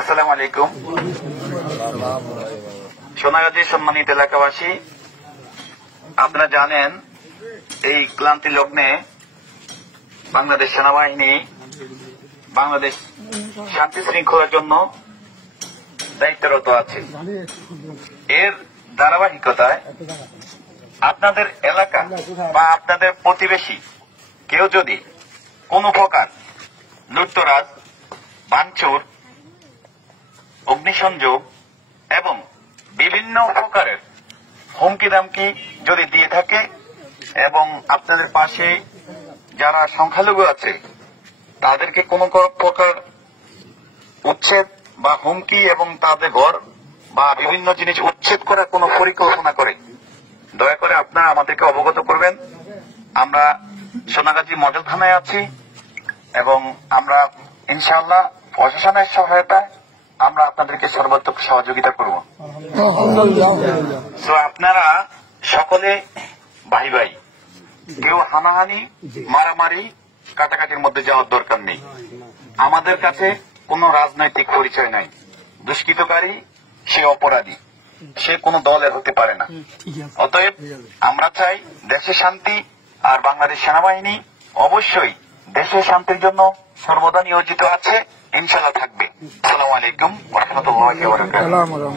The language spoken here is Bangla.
আসসালামু আলাইকুম। সোনাগাজী সম্মানিত এলাকাবাসী, আপনারা জানেন এই ক্লান্তি লগ্নে বাংলাদেশ সেনাবাহিনী বাংলাদেশ শান্তি শৃঙ্খলার জন্য দায়িত্বরত আছে। এর ধারাবাহিকতায় আপনাদের এলাকা বা আপনাদের প্রতিবেশী কেউ যদি কোনো প্রকার লুটতরাজ, ভাঙচুর, অগ্নিসংযোগ এবং বিভিন্ন প্রকারের হুমকি দামকি যদি দিয়ে থাকে এবং আপনাদের পাশে যারা সংখ্যালঘু আছে তাদেরকে কোনো প্রকার উচ্ছেদ বা হুমকি এবং তাদের ঘর বা বিভিন্ন জিনিস উচ্ছেদ করার কোনো পরিকল্পনা করে, দয়া করে আপনারা আমাদেরকে অবগত করবেন। আমরা সোনাগাজী মডেল থানায় আছি এবং আমরা ইনশাআল্লাহ প্রশাসনের সহায়তায় আমরা আপনাদেরকে সর্বাত্মক সহযোগিতা করব। তো আপনারা সকলে ভাই ভাই, কেউ হানাহানি, মারামারি, কাটাকাটির মধ্যে যাওয়ার দরকার নেই। আমাদের কাছে কোনো রাজনৈতিক পরিচয় নাই। দুষ্কৃতকারী সে অপরাধী, সে কোনো দলের হতে পারে না। অতএব আমরা চাই দেশের শান্তি, আর বাংলাদেশ সেনাবাহিনী অবশ্যই দেশের শান্তির জন্য সর্বদা নিয়োজিত আছে, ইনশাআল্লাহ থাকবে। আসসালামু আলাইকুম ওয়া রাহমাতুল্লাহি ওয়া বারাকাতুহু।